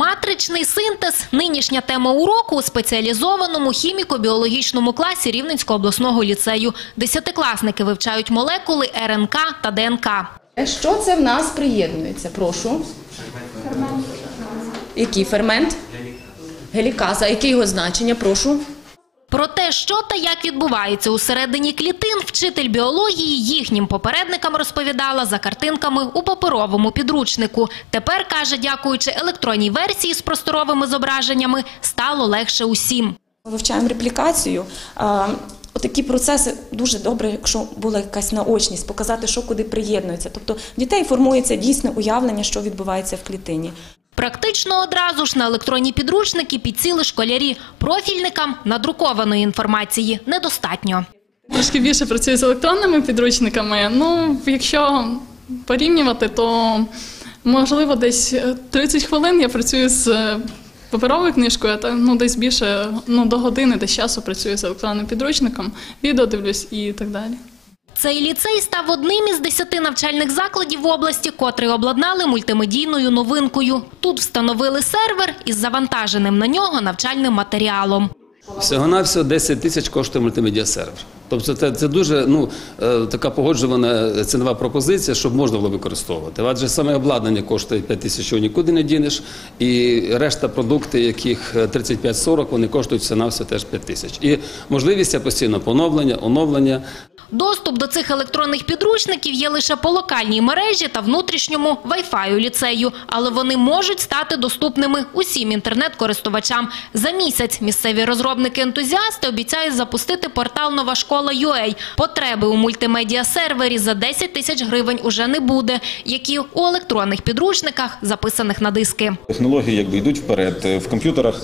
Матричний синтез – нинішня тема уроку у спеціалізованому хіміко-біологічному класі Рівненського обласного ліцею. Десятикласники вивчають молекули РНК та ДНК. Що це в нас приєднується? Прошу. Який фермент? Геліказа. Яке його значення? Прошу. Про те, що та як відбувається усередині клітин, вчитель біології їхнім попередникам розповідала за картинками у паперовому підручнику. Тепер, каже, дякуючи електронній версії з просторовими зображеннями, стало легше усім. Вивчаємо реплікацію. Отакі процеси дуже добре, якщо була якась наочність, показати, що куди приєднується. Тобто в дітей формується дійсне уявлення, що відбувається в клітині. Практично одразу ж на електронні підручники підсіли школярі. Профільникам надрукованої інформації недостатньо. Трошки більше працюю з електронними підручниками. Ну, якщо порівнювати, то можливо десь е, 30 хвилин я працюю з е, паперовою книжкою, та ну десь більше ну до години десь часу працюю з електронним підручником, відео дивлюсь і так далі. Цей ліцей став одним із десяти навчальних закладів в області, котрі обладнали мультимедійною новинкою. Тут встановили сервер із завантаженим на нього навчальним матеріалом. Всього-навсього 10 тисяч коштує мультимедіа сервер. Тобто це, це дуже ну, е, така погоджувана цінова пропозиція, щоб можна було використовувати. Адже саме обладнання коштує 5 тисяч, нікуди не дінеш, і решта продукти, яких е, 35-40, вони коштують все на все теж 5 тисяч. І можливість постійно поновлення, оновлення. Доступ до цих електронних підручників є лише по локальній мережі та внутрішньому Wi-Fi ліцею, але вони можуть стати доступними усім інтернет-користувачам. За місяць місцеві розробники-ентузіасти обіцяють запустити портал «Нова школа.UA». Потреби у мультимедіа-сервері за 10 тисяч гривень уже не буде, які у електронних підручниках, записаних на диски. Технології якби йдуть вперед. В комп'ютерах,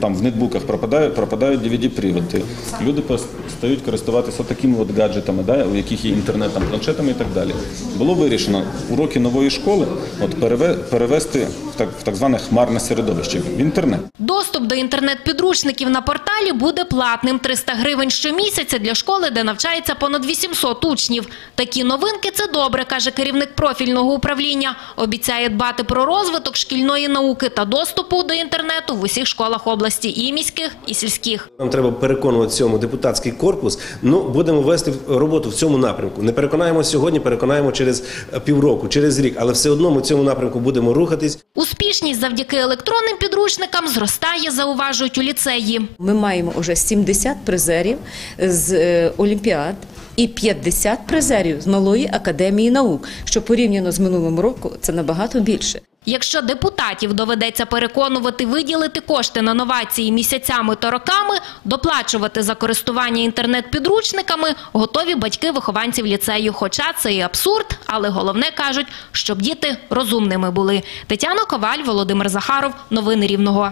там в нетбуках пропадають, пропадають DVD-приводи. Люди пос- стають користуватися такими от гаджетами, да, у яких є інтернет, там, планшетами і так далі. Було вирішено уроки нової школи от, переве- перевести так, в так зване хмарне середовище в інтернет. Доступ до інтернет-підручників на порталі буде платним – 300 гривень щомісяця для школи, де навчається понад 800 учнів. Такі новинки – це добре, каже керівник профільного управління. Обіцяє дбати про розвиток шкільної науки та доступу до інтернету в усіх школах області – і міських, і сільських. Нам треба переконувати цьому депутатський корпус. Ну будемо вести роботу в цьому напрямку. Не переконаємо сьогодні, переконаємо через е, півроку, через рік, але все одно ми в цьому напрямку будемо рухатись. Успішність завдяки електронним підручникам зростає, зауважують у ліцеї. Ми маємо вже 70 призерів з е, Олімпіад і 50 призерів з Малої академії наук, що порівняно з минулим роком це набагато більше. Якщо депутатів доведеться переконувати виділити кошти на новації місяцями та роками, доплачувати за користування інтернет-підручниками готові батьки вихованців ліцею. Хоча це і абсурд, але головне кажуть, щоб діти розумними були. Тетяна Коваль, Володимир Захаров. Новини Рівного.